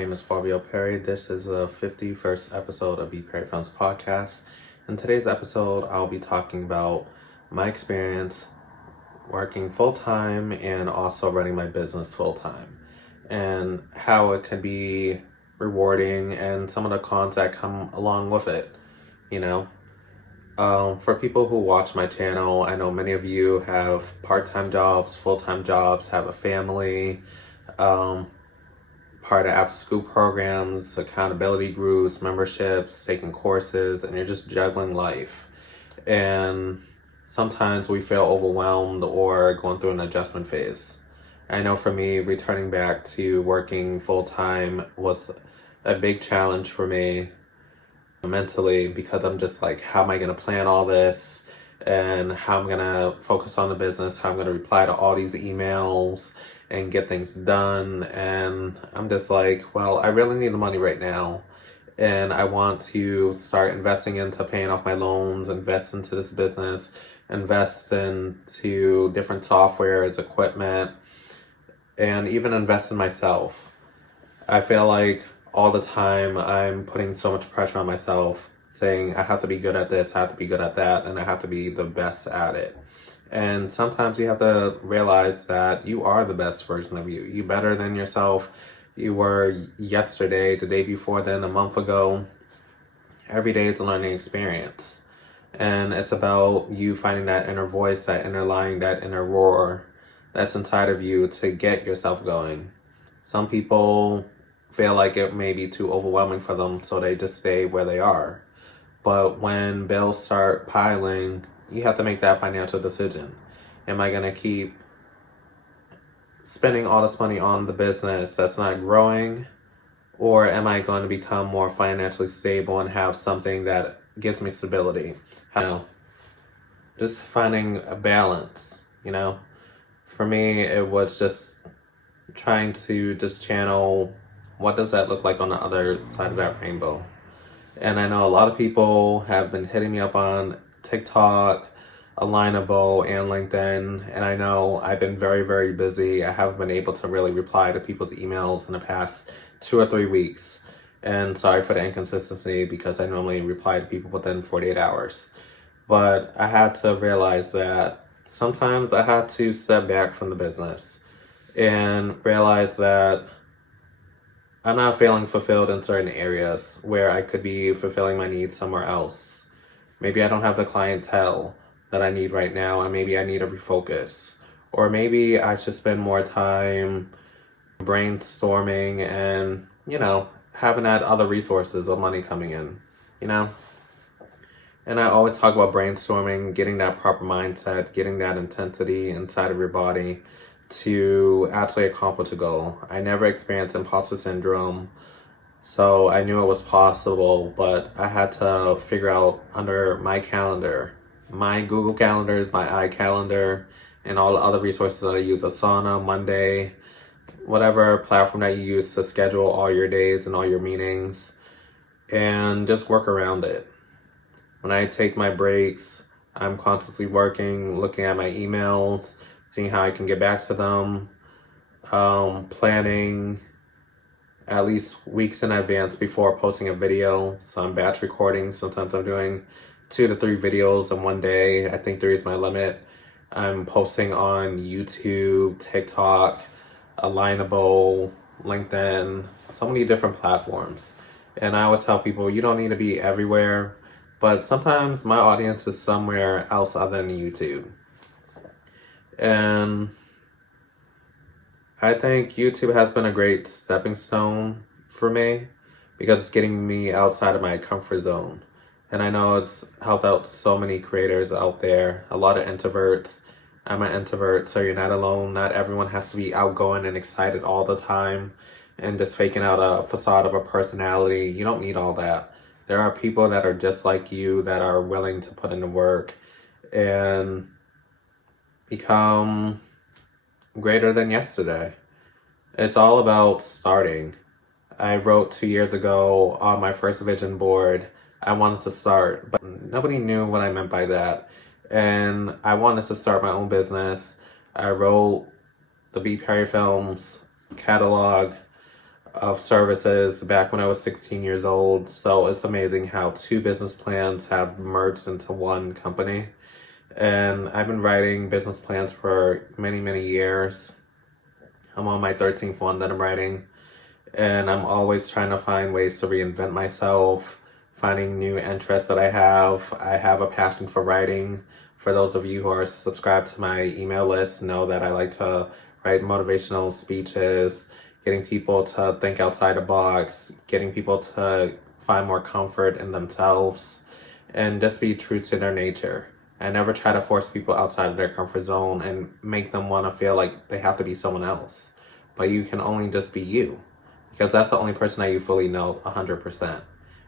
name is Perry. This is the 51st episode of BPerryFilms Podcast. In today's episode, I'll be talking about my experience working full-time and also running my business full-time, and how it can be rewarding and some of the cons that come along with it, For people who watch my channel, I know many of you have part-time jobs, full-time jobs, have a family, part of after-school programs, accountability groups, memberships, taking courses, and you're just juggling life. And sometimes we feel overwhelmed or going through an adjustment phase. I know for me, returning back to working full-time was a big challenge for me mentally, because I'm just like, how am I going to plan all this? And how I'm going to focus on the business, how I'm going to reply to all these emails and get things done. And I'm just like, well, I really need the money right now. And I want to start investing into paying off my loans, invest into this business, invest into different softwares, equipment, and even invest in myself. I feel like all the time I'm putting so much pressure on myself, saying I have to be good at this, I have to be good at that, and I have to be the best at it. And sometimes you have to realize that you are the best version of you. You're better than yourself you were yesterday, the day before then, a month ago. Every day is a learning experience. And it's about you finding that inner voice, that inner line, that inner roar that's inside of you to get yourself going. Some people feel like it may be too overwhelming for them, so they just stay where they are. But when bills start piling, you have to make that financial decision. Am I going to keep spending all this money on the business that's not growing? Or am I going to become more financially stable and have something that gives me stability? Just finding a balance, For me, it was just trying to just channel what does that look like on the other side of that rainbow. And I know a lot of people have been hitting me up on TikTok, Alignable, and LinkedIn. And I know I've been very, very busy. I haven't been able to really reply to people's emails in the past 2 or 3 weeks. And sorry for the inconsistency, because I normally reply to people within 48 hours. But I had to realize that sometimes I had to step back from the business and realize that I'm not feeling fulfilled in certain areas where I could be fulfilling my needs somewhere else. Maybe I don't have the clientele that I need right now, and maybe I need to refocus. Or maybe I should spend more time brainstorming and, having that other resources of money coming in, And I always talk about brainstorming, getting that proper mindset, getting that intensity inside of your body to actually accomplish a goal. I never experienced imposter syndrome, so I knew it was possible, but I had to figure out under my calendar, my Google calendars, my iCalendar, and all the other resources that I use, Asana, Monday, whatever platform that you use to schedule all your days and all your meetings, and just work around it. When I take my breaks, I'm constantly working, looking at my emails, seeing how I can get back to them, planning at least weeks in advance before posting a video. So I'm batch recording. Sometimes I'm doing 2 to 3 videos in one day. I think 3 is my limit. I'm posting on YouTube, TikTok, Alignable, LinkedIn, so many different platforms. And I always tell people, you don't need to be everywhere, but sometimes my audience is somewhere else other than YouTube. And I think YouTube has been a great stepping stone for me, because it's getting me outside of my comfort zone. And I know it's helped out so many creators out there, a lot of introverts. I'm an introvert, so you're not alone. Not everyone has to be outgoing and excited all the time and just faking out a facade of a personality. You don't need all that. There are people that are just like you that are willing to put in the work and become greater than yesterday. It's all about starting. I wrote 2 years ago on my first vision board, I wanted to start, but nobody knew what I meant by that. And I wanted to start my own business. I wrote the BPerryFilms catalog, of services back when I was 16 years old. So it's amazing how two business plans have merged into one company. And I've been writing business plans for many, many years. I'm on my 13th one that I'm writing. And I'm always trying to find ways to reinvent myself, finding new interests that I have. I have a passion for writing. For those of you who are subscribed to my email list, know that I like to write motivational speeches, getting people to think outside the box, getting people to find more comfort in themselves, and just be true to their nature. I never try to force people outside of their comfort zone and make them want to feel like they have to be someone else. But you can only just be you, because that's the only person that you fully know 100%.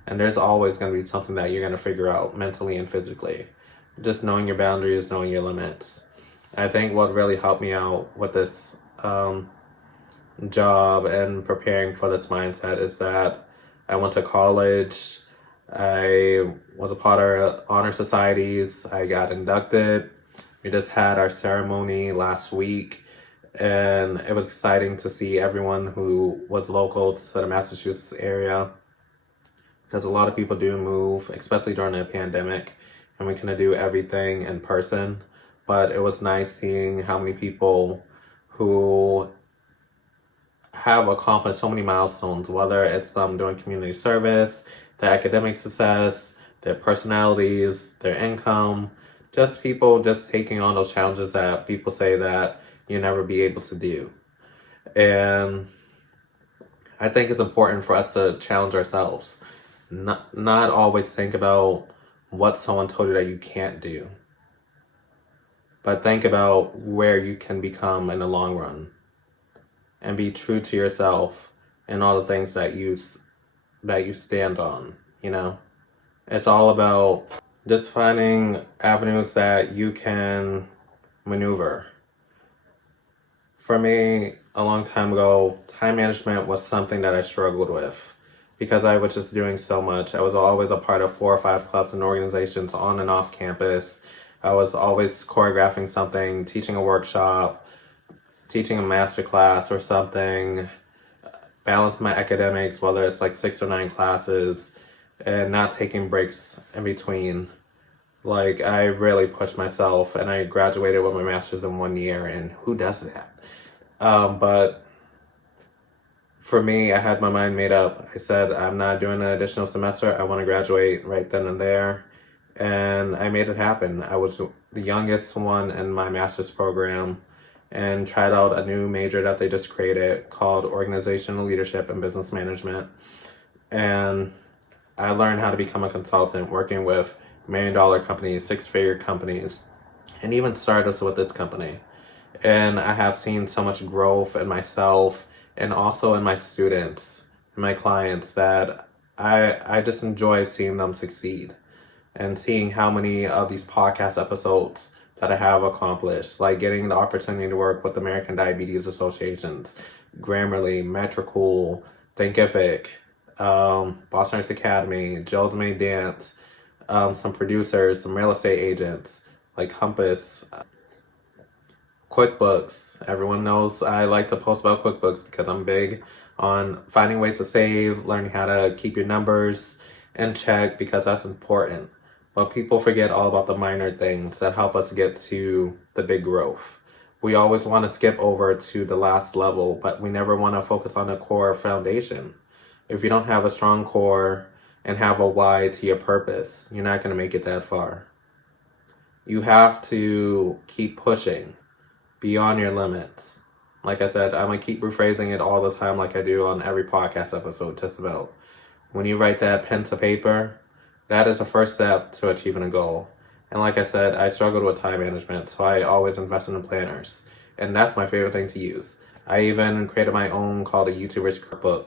And there's always going to be something that you're going to figure out mentally and physically. Just knowing your boundaries, knowing your limits. I think what really helped me out with this job and preparing for this mindset is that I went to college. I was a part of honor societies. I got inducted. We just had our ceremony last week, and it was exciting to see everyone who was local to the Massachusetts area, because a lot of people do move, especially during the pandemic, and we couldn't do everything in person. But it was nice seeing how many people who have accomplished so many milestones, whether it's them doing community service, their academic success, their personalities, their income, just people just taking on those challenges that people say that you never be able to do. And I think it's important for us to challenge ourselves, not always think about what someone told you that you can't do, but think about where you can become in the long run, and be true to yourself and all the things that you stand on. It's all about just finding avenues that you can maneuver. For me, a long time ago, time management was something that I struggled with, because I was just doing so much. I was always a part of 4 or 5 clubs and organizations on and off campus. I was always choreographing something, teaching a workshop, teaching a master class or something, balance my academics, whether it's like 6 or 9 classes, and not taking breaks in between. Like, I really pushed myself, and I graduated with my master's in 1 year, and who does that? But for me, I had my mind made up. I said, I'm not doing an additional semester. I want to graduate right then and there. And I made it happen. I was the youngest one in my master's program, and tried out a new major that they just created called Organizational Leadership and Business Management. And I learned how to become a consultant, working with $1 million companies, 6-figure companies, and even startups with this company. And I have seen so much growth in myself and also in my students, my clients, that I just enjoy seeing them succeed, and seeing how many of these podcast episodes that I have accomplished, like getting the opportunity to work with American Diabetes Associations, Grammarly, Metricool, Thinkific, Boston Arts Academy, Joe's May Dance, some producers, some real estate agents, like Compass, QuickBooks. Everyone knows I like to post about QuickBooks because I'm big on finding ways to save, learning how to keep your numbers in check, because that's important. But people forget all about the minor things that help us get to the big growth. We always want to skip over to the last level, but we never want to focus on the core foundation. If you don't have a strong core and have a why to your purpose, you're not going to make it that far. You have to keep pushing beyond your limits. Like I said, I'm going to keep rephrasing it all the time, like I do on every podcast episode, just about. When you write that pen to paper, that is the first step to achieving a goal. And like I said, I struggled with time management, so I always invested in planners. And that's my favorite thing to use. I even created my own called a YouTuber's Workbook.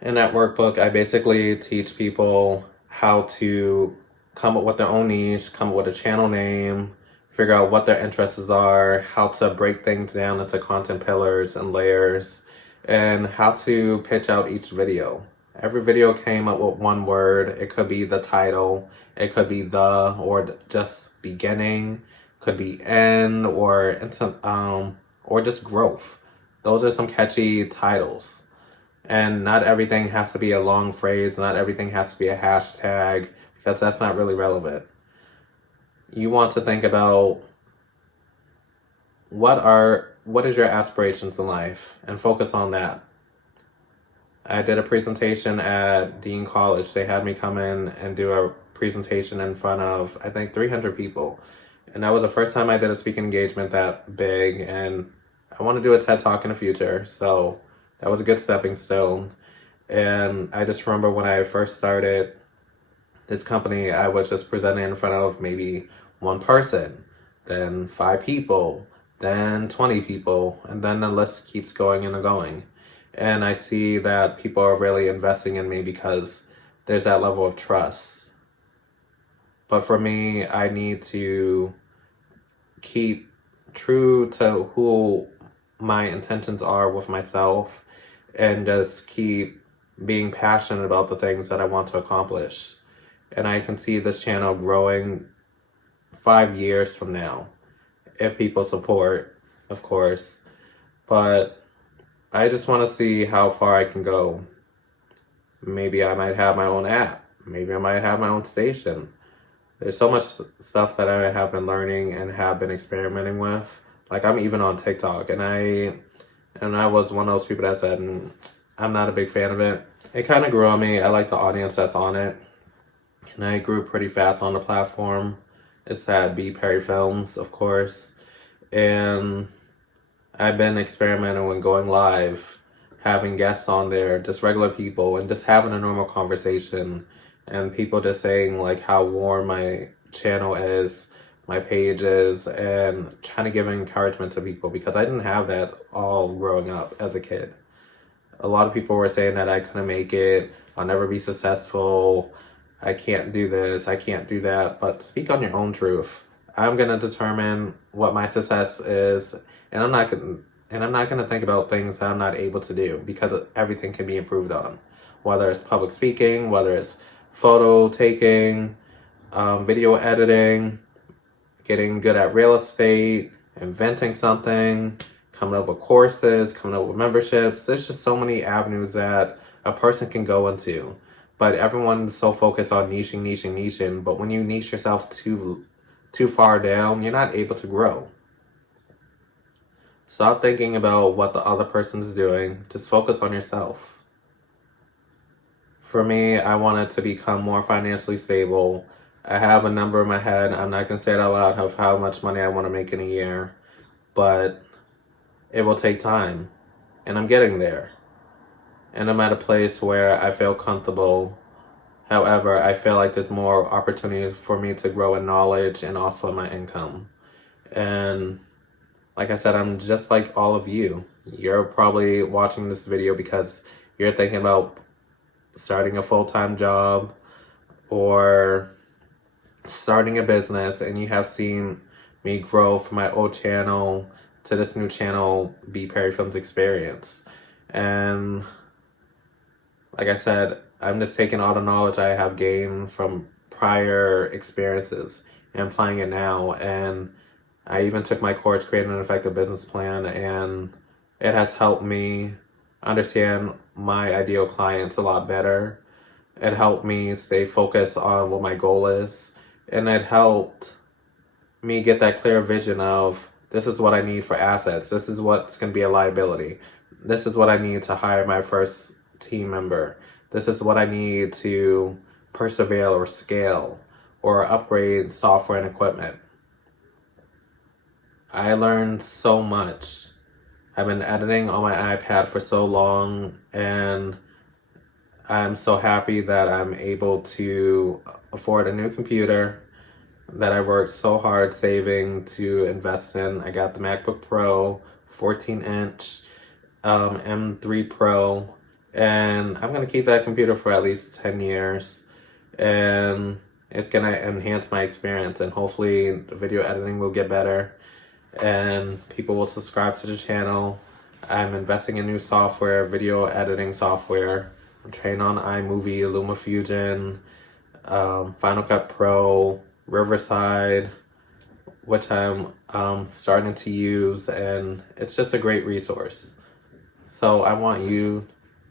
In that workbook, I basically teach people how to come up with their own niche, come up with a channel name, figure out what their interests are, how to break things down into content pillars and layers, and how to pitch out each video. Every video came up with one word. It could be the title, it could be the, or just beginning, could be end, or just growth. Those are some catchy titles. And not everything has to be a long phrase, not everything has to be a hashtag, because that's not really relevant. You want to think about what is your aspirations in life and focus on that. I did a presentation at Dean College. They had me come in and do a presentation in front of, I think, 300 people. And that was the first time I did a speaking engagement that big, and I want to do a TED Talk in the future, so that was a good stepping stone. And I just remember when I first started this company, I was just presenting in front of maybe one person, then 5 people, then 20 people, and then the list keeps going and going. And I see that people are really investing in me because there's that level of trust. But for me, I need to keep true to who my intentions are with myself and just keep being passionate about the things that I want to accomplish. And I can see this channel growing 5 years from now, if people support, of course. But I just want to see how far I can go. Maybe I might have my own app. Maybe I might have my own station. There's so much stuff that I have been learning and have been experimenting with. Like, I'm even on TikTok, and I was one of those people that said, I'm not a big fan of it. It kind of grew on me. I like the audience that's on it. And I grew pretty fast on the platform. It's at BPerryFilms, of course. And I've been experimenting with going live, having guests on there, just regular people, and just having a normal conversation. And people just saying like how warm my channel is, my page is, and trying to give encouragement to people, because I didn't have that all growing up as a kid. A lot of people were saying that I couldn't make it, I'll never be successful, I can't do this, I can't do that. But speak on your own truth. I'm gonna determine what my success is, and I'm not gonna think about things that I'm not able to do, because everything can be improved on. Whether it's public speaking, whether it's photo taking, video editing, getting good at real estate, inventing something, coming up with courses, coming up with memberships. There's just so many avenues that a person can go into. But everyone's so focused on niching. But when you niche yourself too far down, you're not able to grow. Stop thinking about what the other person's doing. Just focus on yourself. For me, I wanted to become more financially stable. I have a number in my head. I'm not going to say it out loud of how much money I want to make in a year. But it will take time. And I'm getting there. And I'm at a place where I feel comfortable. However, I feel like there's more opportunity for me to grow in knowledge and also in my income. And like I said, I'm just like all of you. You're probably watching this video because you're thinking about starting a full-time job or starting a business, and you have seen me grow from my old channel to this new channel, BPerryFilms Experience. And like I said, I'm just taking all the knowledge I have gained from prior experiences and applying it now. And I even took my course, Creating an Effective Business Plan, and it has helped me understand my ideal clients a lot better. It helped me stay focused on what my goal is. And it helped me get that clear vision of, this is what I need for assets. This is what's going to be a liability. This is what I need to hire my first team member. This is what I need to persevere or scale or upgrade software and equipment. I learned so much. I've been editing on my iPad for so long, and I'm so happy that I'm able to afford a new computer that I worked so hard saving to invest in. I got the MacBook Pro, 14-inch, M3 Pro, and I'm going to keep that computer for at least 10 years. And it's going to enhance my experience, and hopefully the video editing will get better and people will subscribe to the channel. I'm investing in new software, video editing software. I'm trained on iMovie, LumaFusion, Final Cut Pro, Riverside, which I'm starting to use, and it's just a great resource. So I want you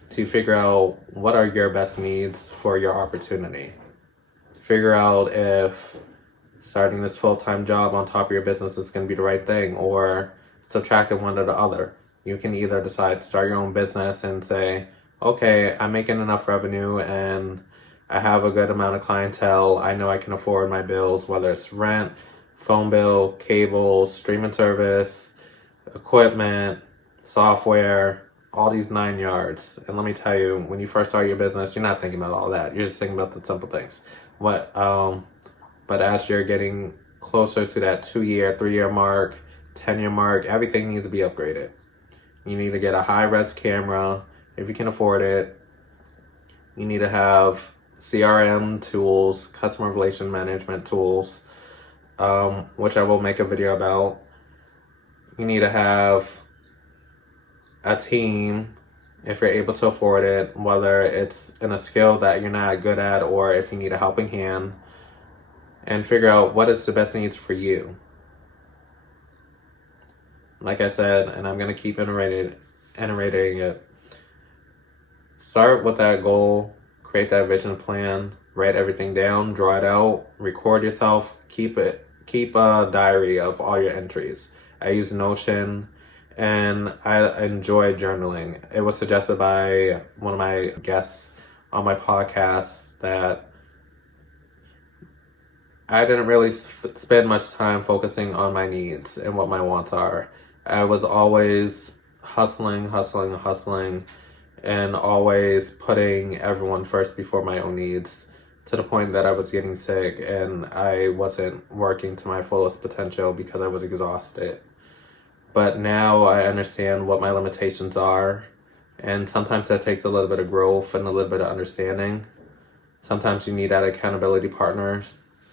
to figure out what are your best needs for your opportunity. Figure out if starting this full-time job on top of your business is going to be the right thing, or subtracting one or the other. You can either decide to start your own business and say, okay, I'm making enough revenue and I have a good amount of clientele. I know I can afford my bills, whether it's rent, phone bill, cable, streaming service, equipment, software, all these 9 yards. And let me tell you, when you first start your business, you're not thinking about all that. You're just thinking about the simple things. But as you're getting closer to that 2-year, 3-year mark, 10-year mark, everything needs to be upgraded. You need to get a high-res camera if you can afford it. You need to have CRM tools, customer relation management tools, which I will make a video about. You need to have a team if you're able to afford it, whether it's in a skill that you're not good at or if you need a helping hand, and figure out what is the best needs for you. Like I said, and I'm going to keep iterating it. Start with that goal, create that vision plan, write everything down, draw it out, record yourself, keep a diary of all your entries. I use Notion, and I enjoy journaling. It was suggested by one of my guests on my podcast that I didn't really spend much time focusing on my needs and what my wants are. I was always hustling, and always putting everyone first before my own needs, to the point that I was getting sick and I wasn't working to my fullest potential because I was exhausted. But now I understand what my limitations are, and sometimes that takes a little bit of growth and a little bit of understanding. Sometimes you need that accountability partner,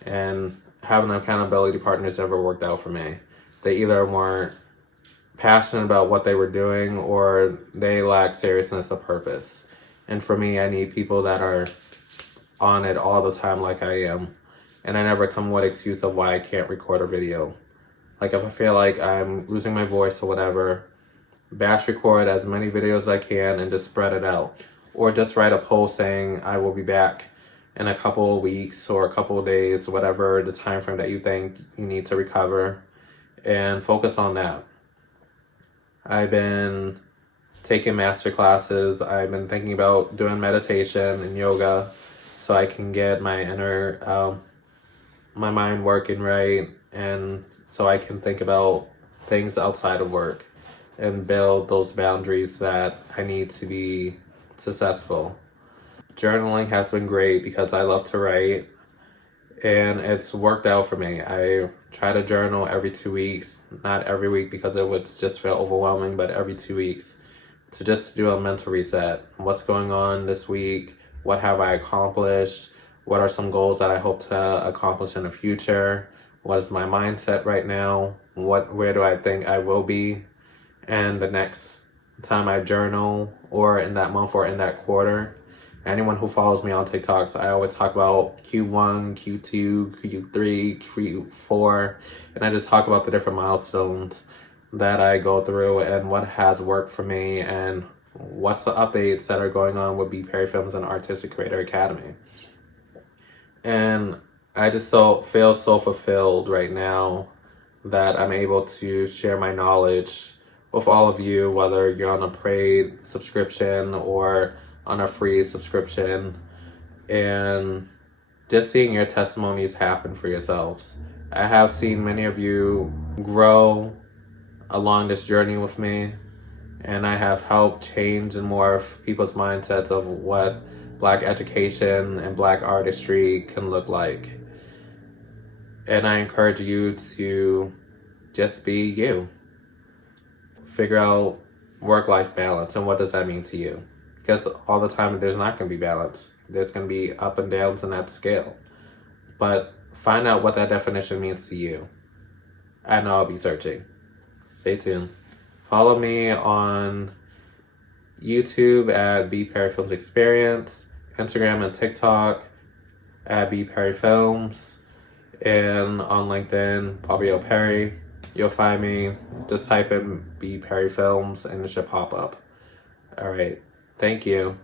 and having accountability partners never worked out for me. They either weren't passionate about what they were doing or they lack seriousness of purpose. And for me, I need people that are on it all the time like I am. And I never come with excuse of why I can't record a video. Like if I feel like I'm losing my voice or whatever, batch record as many videos as I can and just spread it out. Or just write a post saying I will be back in a couple of weeks or a couple of days, whatever the time frame that you think you need to recover, and focus on that. I've been taking master classes. I've been thinking about doing meditation and yoga so I can get my my mind working right, and so I can think about things outside of work and build those boundaries that I need to be successful. Journaling has been great because I love to write, and it's worked out for me. I try to journal every 2 weeks, not every week because it would just feel overwhelming, but every 2 weeks, to just do a mental reset. What's going on this week? What have I accomplished? What are some goals that I hope to accomplish in the future? What is my mindset right now? Where do I think I will be? And the next time I journal, or in that month or in that quarter, anyone who follows me on TikToks, I always talk about Q1, Q2, Q3, Q4, and I just talk about the different milestones that I go through and what has worked for me and what's the updates that are going on with BPerryFilms and Artistic Creator Academy. And I just feel so fulfilled right now that I'm able to share my knowledge with all of you, whether you're on a paid subscription or on a free subscription, and just seeing your testimonies happen for yourselves. I have seen many of you grow along this journey with me, and I have helped change and morph people's mindsets of what Black education and Black artistry can look like. And I encourage you to just be you. Figure out work-life balance and what does that mean to you. Because all the time there's not going to be balance. There's going to be up and downs in that scale. But find out what that definition means to you. I know I'll be searching. Stay tuned. Follow me on YouTube at BPerryFilms Experience, Instagram and TikTok at BPerryFilms, and on LinkedIn, Pablo Perry. You'll find me. Just type in BPerryFilms and it should pop up. All right. Thank you.